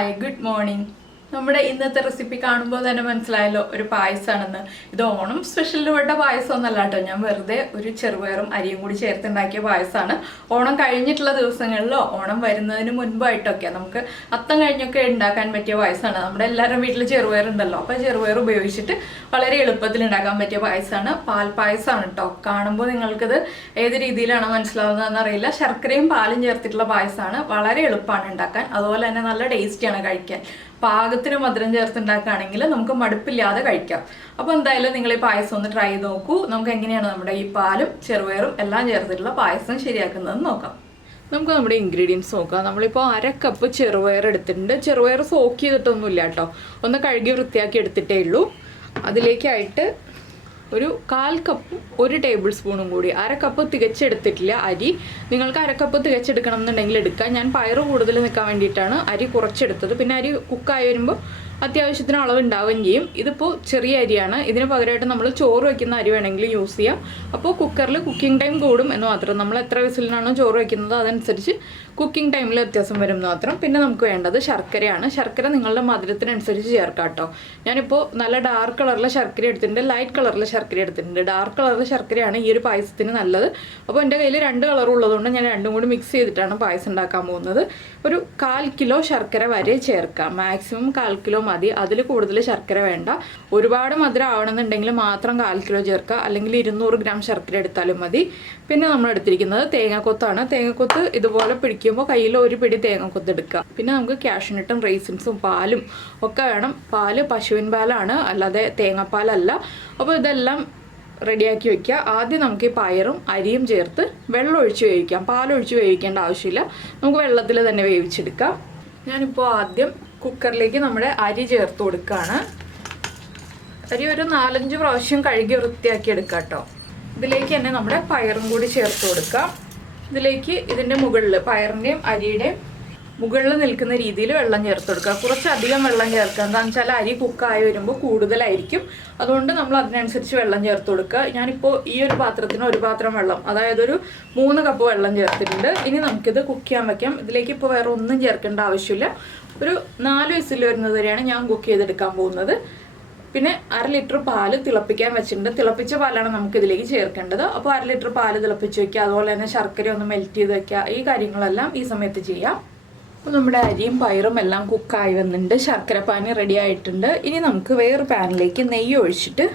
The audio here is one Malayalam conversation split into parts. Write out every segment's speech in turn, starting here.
Hi, good morning. നമ്മുടെ ഇന്നത്തെ റെസിപ്പി കാണുമ്പോൾ തന്നെ മനസ്സിലായല്ലോ ഒരു പായസമാണെന്ന്. ഇത് ഓണം സ്പെഷ്യലിൽ പെട്ട പായസമൊന്നുമല്ല കേട്ടോ. ഞാൻ വെറുതെ ഒരു ചെറുപയറും അരിയും കൂടി ചേർത്തുണ്ടാക്കിയ പായസമാണ്. ഓണം കഴിഞ്ഞിട്ടുള്ള ദിവസങ്ങളിലോ ഓണം വരുന്നതിന് മുൻപായിട്ടൊക്കെ നമുക്ക് അത്തം കഴിഞ്ഞൊക്കെ ഉണ്ടാക്കാൻ പറ്റിയ പായസമാണ്. നമ്മുടെ എല്ലാവരും വീട്ടിൽ ചെറുപയറുണ്ടല്ലോ, അപ്പോൾ ചെറുപയർ ഉപയോഗിച്ചിട്ട് വളരെ എളുപ്പത്തിൽ ഉണ്ടാക്കാൻ പറ്റിയ പായസമാണ്. പാൽപ്പായസമാണ് കേട്ടോ. കാണുമ്പോൾ നിങ്ങൾക്കിത് ഏത് രീതിയിലാണ് മനസ്സിലാവുന്നതെന്ന് അറിയില്ല. ശർക്കരയും പാലും ചേർത്തിട്ടുള്ള പായസമാണ്. വളരെ എളുപ്പമാണ് ഉണ്ടാക്കാൻ, അതുപോലെ തന്നെ നല്ല ടേസ്റ്റിയാണ് കഴിക്കാൻ. പാകത്തിന് മധുരം ചേർത്തുണ്ടാക്കുകയാണെങ്കിൽ നമുക്ക് മടുപ്പില്ലാതെ കഴിക്കാം. അപ്പോൾ എന്തായാലും നിങ്ങൾ ഈ പായസം ഒന്ന് ട്രൈ ചെയ്ത് നോക്കൂ. നമുക്ക് എങ്ങനെയാണ് നമ്മുടെ ഈ പാലും ചെറുപയറും എല്ലാം ചേർത്തിട്ടുള്ള പായസം ശരിയാക്കുന്നതെന്ന് നോക്കാം. നമുക്ക് നമ്മുടെ ഇൻഗ്രീഡിയൻസ് നോക്കാം. നമ്മളിപ്പോൾ 1/2 കപ്പ് ചെറുപയർ എടുത്തിട്ടുണ്ട്. ചെറുപയർ സോക്ക് ചെയ്തിട്ടൊന്നുമില്ല കേട്ടോ, ഒന്ന് കഴുകി വൃത്തിയാക്കി എടുത്തിട്ടേ ഉള്ളൂ. അതിലേക്കായിട്ട് ഒരു 1/4 കപ്പ് 1 ടേബിൾ സ്പൂണും കൂടി, 1/2 കപ്പ് തികച്ചെടുത്തിട്ടില്ല അരി. നിങ്ങൾക്ക് 1/2 കപ്പ് തികച്ചെടുക്കണം എന്നുണ്ടെങ്കിൽ എടുക്കാം. ഞാൻ പയറ് കൂടുതൽ നിൽക്കാൻ വേണ്ടിയിട്ടാണ് അരി കുറച്ചെടുത്തത്. പിന്നെ അരി കുക്കായി വരുമ്പോൾ അത്യാവശ്യത്തിന് അളവ് ഉണ്ടാവുകയും ചെയ്യും. ഇതിപ്പോൾ ചെറിയ അരിയാണ്. ഇതിന് പകരമായിട്ട് നമ്മൾ ചോറ് വയ്ക്കുന്ന അരി വേണമെങ്കിൽ യൂസ് ചെയ്യാം. അപ്പോൾ കുക്കറിൽ കുക്കിംഗ് ടൈം കൂടും എന്ന് മാത്രം. നമ്മൾ എത്ര വിസിലിനാണോ ചോറ് വയ്ക്കുന്നത് അതനുസരിച്ച് കുക്കിംഗ് ടൈമിൽ വ്യത്യാസം വരും എന്ന് മാത്രം. പിന്നെ നമുക്ക് വേണ്ടത് ശർക്കരയാണ്. ശർക്കര നിങ്ങളുടെ മധുരത്തിനനുസരിച്ച് ചേർക്കാം കേട്ടോ. ഞാനിപ്പോൾ നല്ല ഡാർക്ക് കളറിലെ ശർക്കര എടുത്തിട്ടുണ്ട്, ലൈറ്റ് കളറിലെ ശർക്കര എടുത്തിട്ടുണ്ട്. ഡാർക്ക് കളറിലെ ശർക്കരയാണ് ഈ ഒരു പായസത്തിന് നല്ലത്. അപ്പോൾ എൻ്റെ കയ്യിൽ 2 കളറും ഉള്ളതുകൊണ്ട് ഞാൻ രണ്ടും കൂടി മിക്സ് ചെയ്തിട്ടാണ് പായസം ഉണ്ടാക്കാൻ പോകുന്നത്. ഒരു 1/4 കിലോ ശർക്കര വരെ ചേർക്കാം. മാക്സിമം 1/4 കിലോ മതി, അതിൽ കൂടുതൽ ശർക്കര വേണ്ട. ഒരുപാട് മധുരം ആവണമെന്നുണ്ടെങ്കിൽ മാത്രം 1/4 കിലോ ചേർക്കുക, അല്ലെങ്കിൽ 200 ഗ്രാം ശർക്കര എടുത്താലും മതി. പിന്നെ നമ്മൾ എടുത്തിരിക്കുന്നത് തേങ്ങാക്കൊത്താണ്. തേങ്ങാക്കൊത്ത് ഇതുപോലെ പിടിക്കുമ്പോൾ കയ്യിൽ ഒരു പിടി തേങ്ങാക്കൊത്ത് എടുക്കുക. പിന്നെ നമുക്ക് കാഷ്യൂനട്ടും റൈസിൻസും പാലും ഒക്കെ വേണം. പാല് പശുവിൻ പാലാണ്, അല്ലാതെ തേങ്ങാപ്പാലല്ല. അപ്പോൾ ഇതെല്ലാം റെഡിയാക്കി വയ്ക്കുക. ആദ്യം നമുക്ക് ഈ പയറും അരിയും ചേർത്ത് വെള്ളം ഒഴിച്ച് വേവിക്കാം. പാലൊഴിച്ച് വേവിക്കേണ്ട ആവശ്യമില്ല, നമുക്ക് വെള്ളത്തിൽ തന്നെ വേവിച്ചെടുക്കാം. ഞാനിപ്പോൾ ആദ്യം കുക്കറിലേക്ക് നമ്മുടെ അരി ചേർത്ത് കൊടുക്കുകയാണ്. അരി ഒരു 4-5 പ്രാവശ്യം കഴുകി വൃത്തിയാക്കി എടുക്കാം കേട്ടോ. ഇതിലേക്ക് തന്നെ നമ്മുടെ പയറും കൂടി ചേർത്ത് കൊടുക്കാം. ഇതിലേക്ക് ഇതിൻ്റെ മുകളിൽ പയറിൻ്റെയും അരിയുടെയും മുകളിൽ നിൽക്കുന്ന രീതിയിൽ വെള്ളം ചേർത്ത് കൊടുക്കുക. കുറച്ചധികം വെള്ളം ചേർക്കുക. എന്താണെന്ന് വെച്ചാൽ അരി കുക്കായി വരുമ്പോൾ കൂടുതലായിരിക്കും, അതുകൊണ്ട് നമ്മൾ അതിനനുസരിച്ച് വെള്ളം ചേർത്ത് കൊടുക്കുക. ഞാനിപ്പോൾ ഈ ഒരു പാത്രത്തിന് 1 പാത്രം വെള്ളം, അതായത് ഒരു 3 കപ്പ് വെള്ളം ചേർത്തിട്ടുണ്ട്. ഇനി നമുക്കിത് കുക്ക് ചെയ്യാൻ വയ്ക്കാം. ഇതിലേക്ക് ഇപ്പോൾ വേറെ ഒന്നും ചേർക്കേണ്ട ആവശ്യമില്ല. ഒരു 4 വിസിൽ വരുന്നത് വരെയാണ് ഞാൻ കുക്ക് ചെയ്തെടുക്കാൻ പോകുന്നത്. പിന്നെ 1/2 ലിറ്റർ പാല് തിളപ്പിക്കാൻ വെച്ചിട്ടുണ്ട്. തിളപ്പിച്ച പാലാണ് നമുക്ക് ഇതിലേക്ക് ചേർക്കേണ്ടത്. അപ്പോൾ 1/2 ലിറ്റർ പാല് തിളപ്പിച്ച് വയ്ക്കുക. അതുപോലെ തന്നെ ശർക്കര ഒന്ന് മെൽറ്റ് ചെയ്ത് വയ്ക്കുക. ഈ കാര്യങ്ങളെല്ലാം ഈ സമയത്ത് ചെയ്യാം. അപ്പോൾ നമ്മുടെ അരിയും പയറും എല്ലാം കുക്കായി വന്നിട്ടുണ്ട്. ശർക്കര പാനി റെഡി ആയിട്ടുണ്ട്. ഇനി നമുക്ക് വേറെ പാനിലേക്ക് നെയ്യ് ഒഴിച്ചിട്ട്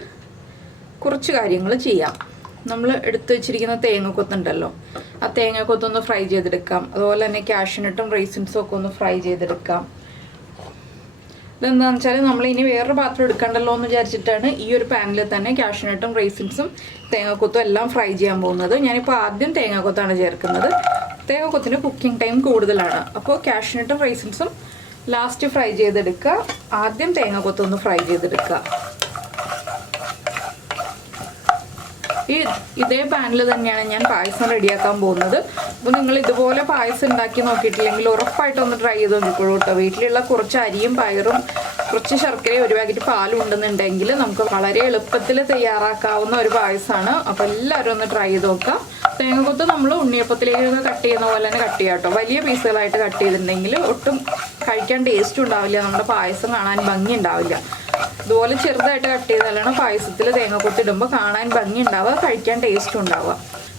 കുറച്ച് കാര്യങ്ങൾ ചെയ്യാം. നമ്മൾ എടുത്തു വെച്ചിരിക്കുന്ന തേങ്ങക്കൊത്തുണ്ടല്ലോ, ആ തേങ്ങക്കൊത്തൊന്ന് ഫ്രൈ ചെയ്തെടുക്കാം. അതുപോലെ തന്നെ കാഷ്യൂനട്ടും റൈസിൻസും ഒക്കെ ഒന്ന് ഫ്രൈ ചെയ്തെടുക്കാം. ഇതെന്താണെന്ന് വെച്ചാൽ നമ്മൾ ഇനി വേറൊരു പാത്രം എടുക്കണ്ടല്ലോ എന്ന് വിചാരിച്ചിട്ടാണ് ഈ ഒരു പാനിൽ തന്നെ കാഷ്യൂനട്ടും റൈസിൻസും തേങ്ങക്കൊത്തും എല്ലാം ഫ്രൈ ചെയ്യാൻ പോകുന്നത്. ഞാനിപ്പോൾ ആദ്യം തേങ്ങക്കൊത്താണ് ചേർക്കുന്നത്. തേങ്ങക്കൊത്തിന് കുക്കിംഗ് ടൈം കൂടുതലാണ്. അപ്പോൾ കാഷ്യൂനട്ടും റൈസിൻസും ലാസ്റ്റ് ഫ്രൈ ചെയ്തെടുക്കുക. ആദ്യം തേങ്ങക്കൊത്തൊന്ന് ഫ്രൈ ചെയ്തെടുക്കുക. ഇതേ പാനിൽ തന്നെയാണ് ഞാൻ പായസം റെഡിയാക്കാൻ പോകുന്നത്. അപ്പോൾ നിങ്ങൾ ഇതുപോലെ പായസം ഉണ്ടാക്കി നോക്കിയിട്ടില്ലെങ്കിൽ ഉറപ്പായിട്ടൊന്ന് ട്രൈ ചെയ്ത് നോക്കിക്കോളൂ കേട്ടോ. വീട്ടിലുള്ള കുറച്ച് അരിയും പയറും കുറച്ച് ശർക്കരയും 1 പാക്കറ്റ് പാലും ഉണ്ടെന്നുണ്ടെങ്കിൽ നമുക്ക് വളരെ എളുപ്പത്തിൽ തയ്യാറാക്കാവുന്ന ഒരു പായസമാണ്. അപ്പോൾ എല്ലാവരും ഒന്ന് ട്രൈ ചെയ്ത് നോക്കാം. തേങ്ങക്കൊത്ത് നമ്മൾ ഉണ്ണിയപ്പത്തിലേക്ക് കട്ട് ചെയ്യുന്ന പോലെ തന്നെ കട്ട് ചെയ്യാം കേട്ടോ. വലിയ പീസുകളായിട്ട് കട്ട് ചെയ്തിട്ടുണ്ടെങ്കിൽ ഒട്ടും കഴിക്കാൻ ടേസ്റ്റും ഉണ്ടാവില്ല, നമ്മുടെ പായസം കാണാൻ ഭംഗി ഉണ്ടാവില്ല. ഇതുപോലെ ചെറുതായിട്ട് കട്ട് ചെയ്താലാണ് പായസത്തിൽ തേങ്ങക്കൊത്ത് ഇടുമ്പോൾ കാണാൻ ഭംഗി ഉണ്ടാവുക, കഴിക്കാൻ ടേസ്റ്റും ഉണ്ടാവുക.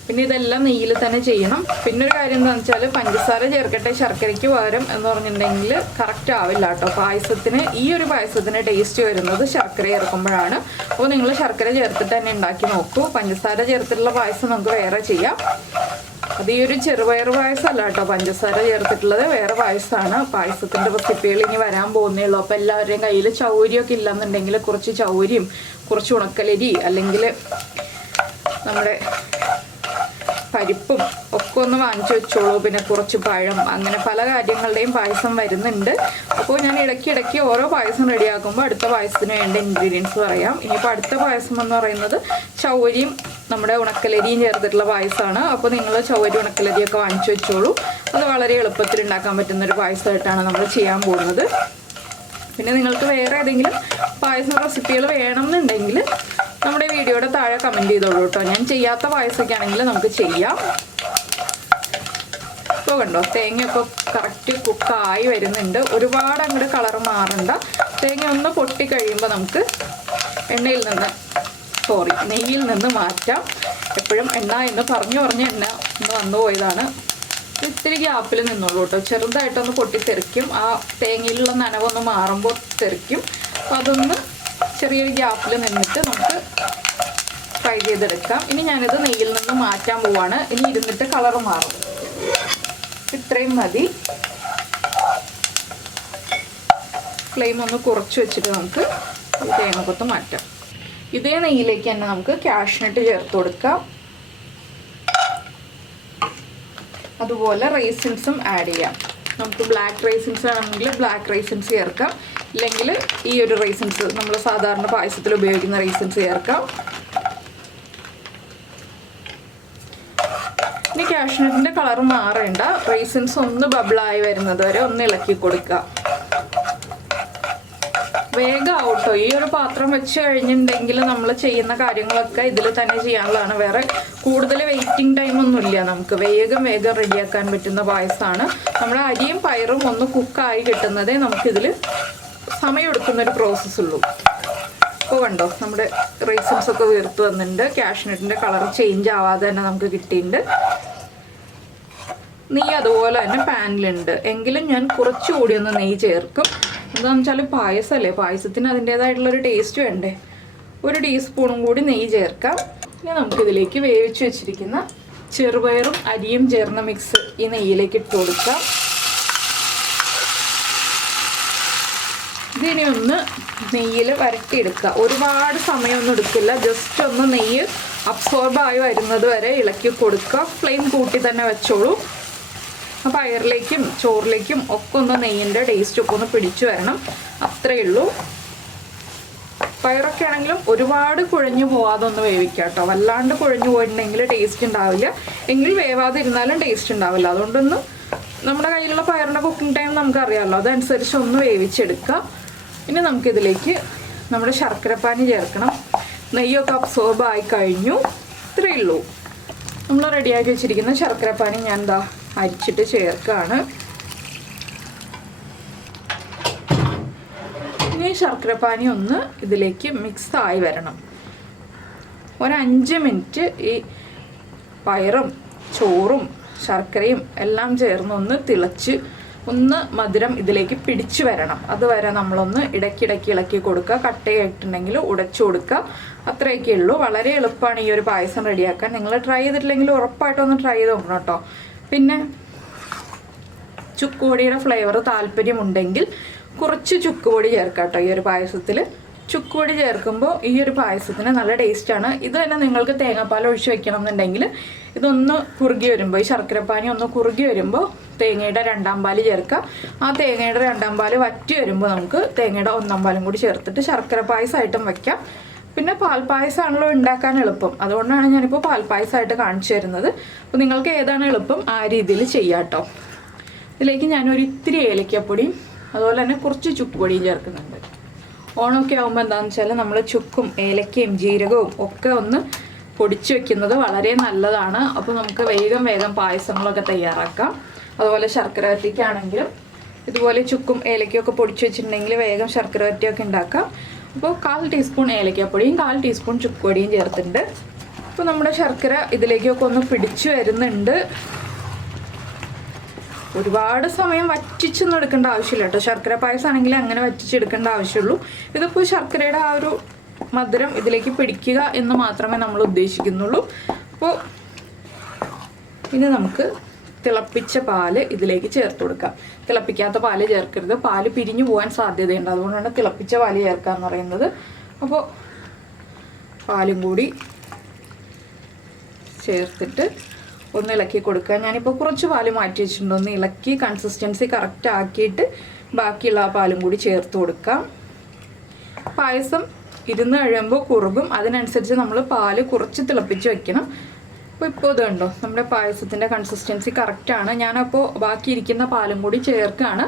പിന്നെ ഇതെല്ലാം നെയ്യിൽ തന്നെ ചെയ്യണം. പിന്നെ ഒരു കാര്യം എന്താണെന്ന് വെച്ചാൽ പഞ്ചസാര ചേർക്കട്ടെ ശർക്കരയ്ക്ക് പകരം എന്ന് പറഞ്ഞിട്ടുണ്ടെങ്കിൽ കറക്റ്റ് ആവില്ല കേട്ടോ. പായസത്തിന് ഈ ഒരു പായസത്തിന് ടേസ്റ്റ് വരുന്നത് ശർക്കര ചേർക്കുമ്പോഴാണ്. അപ്പോൾ നിങ്ങൾ ശർക്കര ചേർത്തിട്ട് തന്നെ ഉണ്ടാക്കി നോക്കൂ. പഞ്ചസാര ചേർത്തിട്ടുള്ള പായസം നമുക്ക് വേറെ ചെയ്യാം. അത് ഈ ഒരു ചെറുപയർ പായസമല്ല കേട്ടോ, പഞ്ചസാര ചേർത്തിട്ടുള്ളത് വേറെ പായസമാണ്. പായസത്തിൻ്റെ റെസിപ്പികൾ ഇനി വരാൻ പോകുന്നേ ഉള്ളൂ. അപ്പോൾ എല്ലാവരുടെയും കയ്യിൽ ചൗരിയൊക്കെ ഇല്ലെന്നുണ്ടെങ്കിൽ കുറച്ച് ചൗരിയും കുറച്ച് ഉണക്കലരി അല്ലെങ്കിൽ നമ്മുടെ പരിപ്പും ഒക്കെ ഒന്ന് വാങ്ങിച്ചു വെച്ചോളൂ. പിന്നെ കുറച്ച് പഴം, അങ്ങനെ പല കാര്യങ്ങളുടെയും പായസം വരുന്നുണ്ട്. അപ്പോൾ ഞാൻ ഇടയ്ക്കിടയ്ക്ക് ഓരോ പായസം റെഡിയാക്കുമ്പോൾ അടുത്ത പായസത്തിന് വേണ്ട ഇൻഗ്രീഡിയൻസ് പറയാം. ഇനിയിപ്പോൾ അടുത്ത പായസം എന്ന് പറയുന്നത് ചൗരിയും നമ്മുടെ ഉണക്കലരിയും ചേർത്തിട്ടുള്ള പായസമാണ്. അപ്പോൾ നിങ്ങൾ ചൗരി ഉണക്കലരിയൊക്കെ വാങ്ങിച്ചു വെച്ചോളൂ. അത് വളരെ എളുപ്പത്തിൽ ഉണ്ടാക്കാൻ പറ്റുന്നൊരു പായസമായിട്ടാണ് നമ്മൾ ചെയ്യാൻ പോകുന്നത്. പിന്നെ നിങ്ങൾക്ക് വേറെ ഏതെങ്കിലും പായസം റെസിപ്പികൾ വേണമെന്നുണ്ടെങ്കിൽ നമ്മുടെ വീഡിയോയുടെ താഴെ കമൻറ്റ് ചെയ്തോളൂ കേട്ടോ. ഞാൻ ചെയ്യാത്ത പായസമൊക്കെ ആണെങ്കിൽ നമുക്ക് ചെയ്യാം. ഇപ്പോൾ ഇപ്പോൾ കണ്ടോ തേങ്ങയൊക്കെ കറക്റ്റ് കുക്കായി വരുന്നുണ്ട്. ഒരുപാട് അങ്ങോട്ട് കളർ മാറണ്ട. തേങ്ങ ഒന്ന് പൊട്ടിക്കഴിയുമ്പോൾ നമുക്ക് നെയ്യിൽ നിന്ന് മാറ്റാം. എപ്പോഴും എണ്ണ എന്ന് പറഞ്ഞു എണ്ണ ഒന്ന് വന്നു പോയതാണ്. ഇത്തിരി ഗ്യാപ്പിൽ നിന്നുള്ളൂ കേട്ടോ. ചെറുതായിട്ടൊന്ന് പൊട്ടിത്തെറിക്കും. ആ തേങ്ങയിലുള്ള നനവൊന്ന് മാറുമ്പോൾ തെറിക്കും. അപ്പോൾ അതൊന്ന് ചെറിയൊരു ഗ്യാപ്പിൽ നിന്നിട്ട് നമുക്ക് ഫ്രൈ ചെയ്തെടുക്കാം. ഇനി ഞാനിത് നെയ്യിൽ നിന്ന് മാറ്റാൻ പോവാണ്. ഇനി ഇരുന്നിട്ട് കളർ മാറും. ഇത്രയും മതി. ഫ്ലെയിം ഒന്ന് കുറച്ച് വെച്ചിട്ട് നമുക്ക് ഈ തേങ്ങക്കൊത്ത് മാറ്റാം. ഇതേ നെയ്യിലേക്ക് തന്നെ നമുക്ക് കാഷ്നട്ട് ചേർത്ത് കൊടുക്കാം. അതുപോലെ റൈസിൻസും ആഡ് ചെയ്യാം. നമുക്ക് ബ്ലാക്ക് റൈസിൻസ് ആണെങ്കിൽ ബ്ലാക്ക് റൈസിൻസ് ചേർക്കാം. ഇല്ലെങ്കിൽ ഈ ഒരു റൈസിൻസ് നമ്മൾ സാധാരണ പായസത്തിൽ ഉപയോഗിക്കുന്ന റൈസിൻസ് ചേർക്കാം. ഇനി കാഷ്നട്ടിൻ്റെ കളർ മാറേണ്ട. റൈസിൻസ് ഒന്ന് ബബിളായി വരുന്നത് വരെ ഒന്ന് ഇളക്കി കൊടുക്കുക. വേഗം ആവട്ടോ. ഈ ഒരു പാത്രം വെച്ച് കഴിഞ്ഞിട്ടുണ്ടെങ്കിൽ നമ്മൾ ചെയ്യുന്ന കാര്യങ്ങളൊക്കെ ഇതിൽ തന്നെ ചെയ്യാനുള്ളതാണ്. വേറെ കൂടുതൽ വെയിറ്റിംഗ് ടൈം ഒന്നുമില്ല. നമുക്ക് വേഗം റെഡിയാക്കാൻ പറ്റുന്ന പായസമാണ്. നമ്മുടെ അരിയും പയറും ഒന്ന് കുക്കായി കിട്ടുന്നതേ നമുക്കിതിൽ സമയമെടുക്കുന്നൊരു പ്രോസസ്സുള്ളൂ. ഇപ്പോൾ കണ്ടോ നമ്മുടെ റൈസിൻസ് ഒക്കെ വീർത്ത് വന്നിട്ടുണ്ട്. കാഷ്നട്ടിൻ്റെ കളർ ചേഞ്ച് ആവാതെ തന്നെ നമുക്ക് കിട്ടിയിട്ടുണ്ട്. നെയ്യ് അതുപോലെ തന്നെ പാനിലുണ്ട്. എങ്കിലും ഞാൻ കുറച്ചുകൂടി ഒന്ന് നെയ്യ് ചേർക്കും. എന്താണെന്ന് വെച്ചാൽ പായസമല്ലേ, പായസത്തിന് അതിൻ്റേതായിട്ടുള്ളൊരു ടേസ്റ്റ് വേണ്ടേ. 1 ടീസ്പൂണും കൂടി നെയ്യ് ചേർക്കാം. ഇനി നമുക്കിതിലേക്ക് വേവിച്ച് വെച്ചിരിക്കുന്ന ചെറുപയറും അരിയും ചേർന്ന മിക്സ് ഈ നെയ്യിലേക്ക് ഇട്ട് കൊടുക്കാം. ഇതിനി ഒന്ന് നെയ്യിൽ വരട്ടിയെടുക്കുക. ഒരുപാട് സമയമൊന്നും എടുക്കില്ല. ജസ്റ്റ് ഒന്ന് നെയ്യ് അബ്സോർബായി വരുന്നത് വരെ ഇളക്കി കൊടുക്കുക. ഫ്ലെയിം കൂട്ടി തന്നെ വെച്ചോളൂ. പയറിലേക്കും ചോറിലേക്കും ഒക്കെ ഒന്ന് നെയ്യിൻ്റെ ടേസ്റ്റ് ഒക്കെ ഒന്ന് പിടിച്ചു വരണം. അത്രയേ ഉള്ളൂ. പയറൊക്കെ ആണെങ്കിലും ഒരുപാട് കുഴഞ്ഞു പോവാതെ ഒന്ന് വേവിക്കുക കേട്ടോ. വല്ലാണ്ട് കുഴഞ്ഞു പോയിട്ടുണ്ടെങ്കിൽ ടേസ്റ്റ് ഉണ്ടാവില്ല. എങ്കിൽ വേവാതെ ഇരുന്നാലും ടേസ്റ്റ് ഉണ്ടാവില്ല. അതുകൊണ്ടൊന്ന് നമ്മുടെ കയ്യിലുള്ള പയറിൻ്റെ കുക്കിംഗ് ടൈം നമുക്കറിയാമല്ലോ. അതനുസരിച്ച് ഒന്ന് വേവിച്ചെടുക്കുക. ഇനി നമുക്കിതിലേക്ക് നമ്മുടെ ശർക്കരപ്പാനി ചേർക്കണം. നെയ്യൊക്കെ അബ്സോർബ് ആയി കഴിഞ്ഞു. ഇത്രയേ ഉള്ളൂ. നമ്മൾ റെഡിയാക്കി വെച്ചിരിക്കുന്ന ശർക്കരപ്പാനി ഞാൻ അരിച്ചിട്ട് ചേർക്കുകയാണ്. ഇനി ശർക്കരപ്പാനി ഒന്ന് ഇതിലേക്ക് മിക്സ് ആയി വരണം. 5 മിനിറ്റ് ഈ പയറും ചോറും ശർക്കരയും എല്ലാം ചേർന്ന് ഒന്ന് തിളച്ച് ഒന്ന് മധുരം ഇതിലേക്ക് പിടിച്ചു വരണം. അതുവരെ നമ്മളൊന്ന് ഇടയ്ക്കിടയ്ക്ക് ഇളക്കി കൊടുക്കുക. കട്ടയായിട്ടുണ്ടെങ്കിൽ ഉടച്ചു കൊടുക്കുക. അത്രയൊക്കെ ഉള്ളൂ. വളരെ എളുപ്പമാണ് ഈ ഒരു പായസം റെഡിയാക്കാൻ. നിങ്ങൾ ട്രൈ ചെയ്തിട്ടില്ലെങ്കിൽ ഉറപ്പായിട്ടൊന്ന് ട്രൈ ചെയ്ത് നോക്കണം കേട്ടോ. പിന്നെ ചുക്കുപൊടിയുടെ ഫ്ലേവർ താല്പര്യമുണ്ടെങ്കിൽ കുറച്ച് ചുക്കുപൊടി ചേർക്കാം കേട്ടോ ഈ ഒരു പായസത്തിൽ. ചുക്കുപൊടി ചേർക്കുമ്പോൾ ഈ ഒരു പായസത്തിന് നല്ല ടേസ്റ്റാണ്. ഇത് തന്നെ നിങ്ങൾക്ക് തേങ്ങാപ്പാൽ ഒഴിച്ച് വെക്കണം എന്നുണ്ടെങ്കിൽ ഇതൊന്ന് കുറുകി വരുമ്പോൾ, ഈ ശർക്കരപ്പാനി ഒന്ന് കുറുകി വരുമ്പോൾ തേങ്ങയുടെ 2ാം പാല് ചേർക്കുക. ആ തേങ്ങയുടെ 2ാം പാല് വറ്റി വരുമ്പോൾ നമുക്ക് തേങ്ങയുടെ 1ാം പാലും കൂടി ചേർത്തിട്ട് ശർക്കര പായസമായിട്ടും വയ്ക്കാം. പിന്നെ പാൽപ്പായസമാണല്ലോ ഉണ്ടാക്കാൻ എളുപ്പം. അതുകൊണ്ടാണ് ഞാനിപ്പോൾ പാൽപ്പായസമായിട്ട് കാണിച്ചു തരുന്നത്. അപ്പോൾ നിങ്ങൾക്ക് ഏതാണ് എളുപ്പം ആ രീതിയിൽ ചെയ്യാം കേട്ടോ. ഇതിലേക്ക് ഞാനൊരു ഇത്തിരി ഏലക്കപ്പൊടിയും അതുപോലെ തന്നെ കുറച്ച് ചുക്കുപൊടിയും ചേർക്കുന്നുണ്ട്. ഓണമൊക്കെ ആകുമ്പോൾ എന്താണെന്ന് വെച്ചാൽ നമ്മൾ ചുക്കും ഏലക്കയും ജീരകവും ഒക്കെ ഒന്ന് പൊടിച്ച് വെക്കുന്നത് വളരെ നല്ലതാണ്. അപ്പോൾ നമുക്ക് വേഗം പായസങ്ങളൊക്കെ തയ്യാറാക്കാം. അതുപോലെ ശർക്കര വരട്ടിക്കാണെങ്കിലും ഇതുപോലെ ചുക്കും ഏലക്കയൊക്കെ പൊടിച്ച് വെച്ചിട്ടുണ്ടെങ്കിൽ വേഗം ശർക്കര വരട്ടിയൊക്കെ ഉണ്ടാക്കാം. അപ്പോൾ 1/4 ടീസ്പൂൺ ഏലക്കപ്പൊടിയും 1/4 ടീസ്പൂൺ ചുക്കുപൊടിയും ചേർത്തിട്ടുണ്ട്. അപ്പോൾ നമ്മുടെ ശർക്കര ഇതിലേക്കൊക്കെ ഒന്ന് പിടിച്ചു വരുന്നുണ്ട്. ഒരുപാട് സമയം വറ്റിച്ചൊന്നും എടുക്കേണ്ട ആവശ്യമില്ല കേട്ടോ. ശർക്കര പായസമാണെങ്കിൽ അങ്ങനെ വറ്റിച്ചെടുക്കേണ്ട ആവശ്യമുള്ളൂ. ഇതിപ്പോൾ ശർക്കരയുടെ ആ ഒരു മധുരം ഇതിലേക്ക് പിടിക്കുക എന്ന് മാത്രമേ നമ്മൾ ഉദ്ദേശിക്കുന്നുള്ളൂ. അപ്പോൾ ഇനി നമുക്ക് തിളപ്പിച്ച പാല് ഇതിലേക്ക് ചേർത്ത് കൊടുക്കാം. തിളപ്പിക്കാത്ത പാല് ചേർക്കരുത്. പാല് പിരിഞ്ഞു പോകാൻ സാധ്യതയുണ്ട്. അതുകൊണ്ടാണ് തിളപ്പിച്ച പാല് ചേർക്കാന്ന് പറയുന്നത്. അപ്പോൾ പാലും കൂടി ചേർത്തിട്ട് ഒന്ന് ഇളക്കി കൊടുക്കുക. ഞാനിപ്പോൾ കുറച്ച് പാല് മാറ്റി വെച്ചിട്ടുണ്ട്. ഒന്ന് ഇളക്കി കൺസിസ്റ്റൻസി കറക്റ്റ് ആക്കിയിട്ട് ബാക്കിയുള്ള ആ പാലും കൂടി ചേർത്ത് കൊടുക്കാം. പായസം ഇരുന്ന് കഴിയുമ്പോൾ കുറുകും. അതിനനുസരിച്ച് നമ്മൾ പാല് കുറച്ച് തിളപ്പിച്ച് വെക്കണം. അപ്പോൾ ഇപ്പോൾ ഇത് കണ്ടോ നമ്മുടെ പായസത്തിൻ്റെ കൺസിസ്റ്റൻസി കറക്റ്റാണ്. ഞാനപ്പോൾ ബാക്കിയിരിക്കുന്ന പാലും കൂടി ചേർക്കുകയാണ്.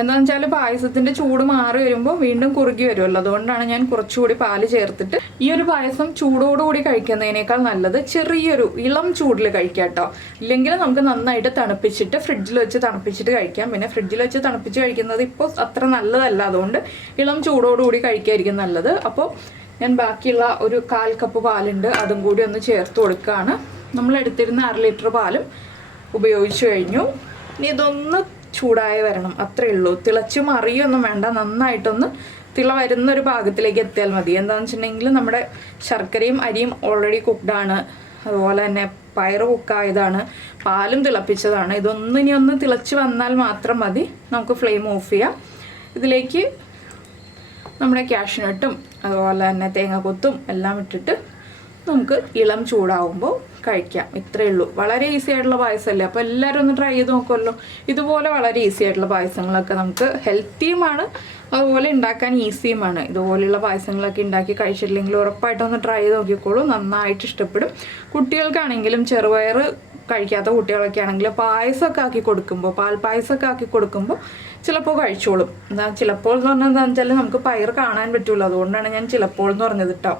എന്താണെന്ന് വെച്ചാൽ പായസത്തിൻ്റെ ചൂട് മാറി വരുമ്പോൾ വീണ്ടും കുറുകി വരുമല്ലോ, അതുകൊണ്ടാണ് ഞാൻ കുറച്ചുകൂടി പാല് ചേർത്തിട്ട്. ഈ ഒരു പായസം ചൂടോടുകൂടി കഴിക്കുന്നതിനേക്കാൾ നല്ലത് ചെറിയൊരു ഇളം ചൂടിൽ കഴിക്കാം കേട്ടോ. ഇല്ലെങ്കിൽ നമുക്ക് നന്നായിട്ട് തണുപ്പിച്ചിട്ട് ഫ്രിഡ്ജിൽ വെച്ച് തണുപ്പിച്ചിട്ട് കഴിക്കാം. പിന്നെ ഫ്രിഡ്ജിൽ വെച്ച് തണുപ്പിച്ച് കഴിക്കുന്നത് ഇപ്പോൾ അത്ര നല്ലതല്ല, അതുകൊണ്ട് ഇളം ചൂടോടുകൂടി കഴിക്കായിരിക്കും നല്ലത്. അപ്പോൾ ഞാൻ ബാക്കിയുള്ള ഒരു 1/4 കപ്പ് പാലുണ്ട്, അതും കൂടി ഒന്ന് ചേർത്ത് കൊടുക്കുകയാണ്. നമ്മൾ എടുത്തിരുന്ന 1/2 ലിറ്റർ പാലും ഉപയോഗിച്ച് കഴിഞ്ഞു. ഇനി ഇതൊന്ന് ചൂടായി വരണം, അത്രയേ ഉള്ളൂ. തിളച്ച് മറിയൊന്നും വേണ്ട, നന്നായിട്ടൊന്ന് തിള വരുന്നൊരു പാകത്തിലേക്ക് എത്തിയാൽ മതി. എന്താണെന്ന് വെച്ചിട്ടുണ്ടെങ്കിൽ നമ്മുടെ ശർക്കരയും അരിയും ഓൾറെഡി കുക്ക്ഡാണ്, അതുപോലെ തന്നെ പയറ് കുക്കായതാണ്, പാലും തിളപ്പിച്ചതാണ്. ഇനി ഒന്ന് തിളച്ച് വന്നാൽ മാത്രം മതി. നമുക്ക് ഫ്ലെയിം ഓഫ് ചെയ്യാം. ഇതിലേക്ക് നമ്മുടെ കാഷ്നട്ടും അതുപോലെ തന്നെ തേങ്ങാക്കൊത്തും എല്ലാം ഇട്ടിട്ട് നമുക്ക് ഇളം ചൂടാവുമ്പോൾ കഴിക്കാം. ഇത്രയേ ഉള്ളൂ. വളരെ ഈസി ആയിട്ടുള്ള പായസമല്ലേ, അപ്പോൾ എല്ലാവരും ഒന്ന് ട്രൈ ചെയ്ത് നോക്കുമല്ലോ. ഇതുപോലെ വളരെ ഈസി ആയിട്ടുള്ള പായസങ്ങളൊക്കെ നമുക്ക് ഹെൽത്തിയുമാണ്, അതുപോലെ ഉണ്ടാക്കാൻ ഈസിയുമാണ്. ഇതുപോലെയുള്ള പായസങ്ങളൊക്കെ ഉണ്ടാക്കി കഴിച്ചിട്ടില്ലെങ്കിൽ ഉറപ്പായിട്ടൊന്ന് ട്രൈ ചെയ്ത് നോക്കിക്കോളൂ, നന്നായിട്ട് ഇഷ്ടപ്പെടും. കുട്ടികൾക്കാണെങ്കിലും ചെറുപയർ കഴിക്കാത്ത കുട്ടികളൊക്കെ ആണെങ്കിൽ പായസമൊക്കെ ആക്കി കൊടുക്കുമ്പോൾ, പാൽപ്പായസമൊക്കെ ആക്കി കൊടുക്കുമ്പോൾ ചിലപ്പോൾ കഴിച്ചോളും. ചിലപ്പോൾ എന്ന് പറഞ്ഞാൽ എന്താണെന്ന് വെച്ചാൽ നമുക്ക് പയർ കാണാൻ പറ്റുള്ളൂ, അതുകൊണ്ടാണ് ഞാൻ ചിലപ്പോൾ എന്ന് പറഞ്ഞത് കേട്ടോ.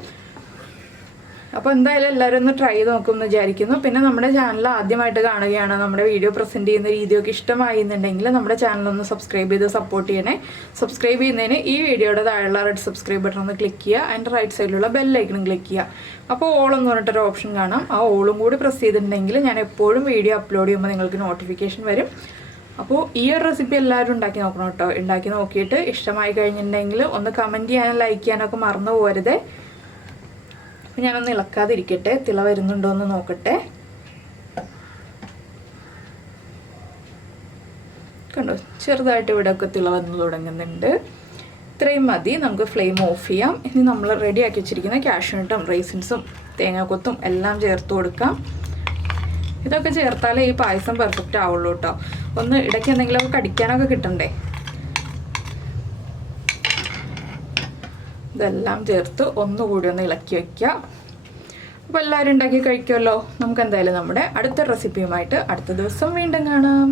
അപ്പോൾ എന്തായാലും എല്ലാവരും ഒന്ന് ട്രൈ ചെയ്ത് നോക്കുമെന്ന് വിചാരിക്കുന്നു. പിന്നെ നമ്മുടെ ചാനൽ ആദ്യമായിട്ട് കാണുകയാണ്, നമ്മുടെ വീഡിയോ പ്രസൻറ്റ് ചെയ്യുന്ന രീതിയൊക്കെ ഇഷ്ടമായി എന്നുണ്ടെങ്കിൽ നമ്മുടെ ചാനലൊന്ന് സബ്സ്ക്രൈബ് ചെയ്ത് സപ്പോർട്ട് ചെയ്യണേ. സബ്സ്ക്രൈബ് ചെയ്യുന്നതിന് ഈ വീഡിയോയുടെ താഴെയുള്ള റെഡ് സബ്സ്ക്രൈബ് ബട്ടൺ ഒന്ന് ക്ലിക്ക് ചെയ്യുക, അതിൻ്റെ റൈറ്റ് സൈഡിലുള്ള ബെല്ലൈക്കണും ക്ലിക്ക് ചെയ്യുക. അപ്പോൾ ഓൾ എന്ന് പറഞ്ഞിട്ടൊരു ഓപ്ഷൻ കാണാം, ആ ഓളും കൂടി പ്രസ് ചെയ്തിട്ടുണ്ടെങ്കിൽ ഞാൻ എപ്പോഴും വീഡിയോ അപ്ലോഡ് ചെയ്യുമ്പോൾ നിങ്ങൾക്ക് നോട്ടിഫിക്കേഷൻ വരും. അപ്പോൾ ഈ ഒരു റെസിപ്പി എല്ലാവരും ഉണ്ടാക്കി നോക്കണം കേട്ടോ. ഉണ്ടാക്കി നോക്കിയിട്ട് ഇഷ്ടമായി കഴിഞ്ഞിട്ടുണ്ടെങ്കിൽ ഒന്ന് കമൻറ്റ് ചെയ്യാനും ലൈക്ക് ചെയ്യാനൊക്കെ മറന്നു പോകരുതേ. അപ്പം ഞാനൊന്ന് ഇളക്കാതിരിക്കട്ടെ, തിള വരുന്നുണ്ടോ എന്ന് നോക്കട്ടെ. കണ്ടോ, ചെറുതായിട്ട് ഇവിടെയൊക്കെ തിള വന്ന് തുടങ്ങുന്നുണ്ട്. ഇത്രയും മതി, നമുക്ക് ഫ്ലെയിം ഓഫ് ചെയ്യാം. ഇനി നമ്മൾ റെഡിയാക്കി വെച്ചിരിക്കുന്ന കാഷ്യൂനട്ടും റൈസിൻസും തേങ്ങാക്കൊത്തും എല്ലാം ചേർത്ത് കൊടുക്കാം. ഇതൊക്കെ ചേർത്താലേ ഈ പായസം പെർഫെക്റ്റ് ആവുള്ളൂ കേട്ടോ. ഒന്ന് ഇടയ്ക്ക് എന്തെങ്കിലുമൊക്കെ കടിക്കാനൊക്കെ കിട്ടണ്ടേ. ഇതെല്ലാം ചേർത്ത് ഒന്നുകൂടി ഒന്ന് ഇളക്കി വയ്ക്കുക. അപ്പോൾ എല്ലാവരും ഉണ്ടാക്കി കഴിക്കുമല്ലോ. നമുക്ക് എന്തായാലും നമ്മുടെ അടുത്ത റെസിപ്പിയുമായിട്ട് അടുത്ത ദിവസം വീണ്ടും കാണാം.